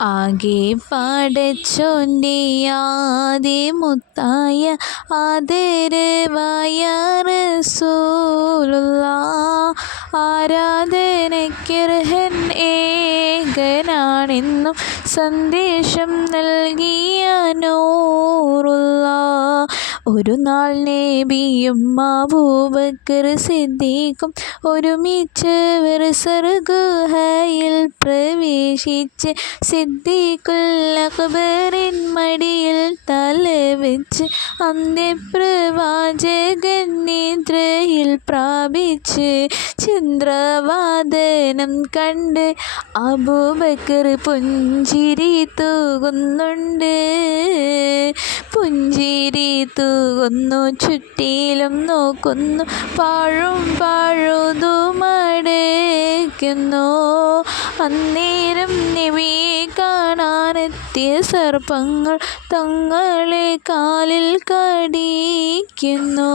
ആകെ പടച്ചോൻ്റെ ആദിമുത്തായ ആദരവായ റസൂലുള്ളാഹ് ആരാധനയ്ക്കർഹൻ ഏകനാണെന്നും സന്ദേശം നൽകിയ നൂറുള്ളാഹ്. ഒരു നാൾ നബിയും അബൂബക്കർ സിദ്ദീഖും ഒരുമിച്ച് സ്വർഗ്ഗുഹയിൽ പ്രവേശിച്ച് സിദ്ദീഖുൽ അക്ബറിൻ മടിയിൽ തലവെച്ച് അന്ത്യപ്രവാചകൻ നിദ്രയിൽ പ്രാപിച്ച് ചന്ദ്രവാദനം കണ്ട് അബൂബക്കർ പുഞ്ചിരി തൂകുന്നു, ചുറ്റിലും നോക്കുന്നു, പഴുതുമടയ്ക്കുന്നു. അന്നേരം നബിയെ കാണാനെത്തിയ സർപ്പങ്ങൾ തങ്ങളെ കാലിൽ കടിക്കുന്നു.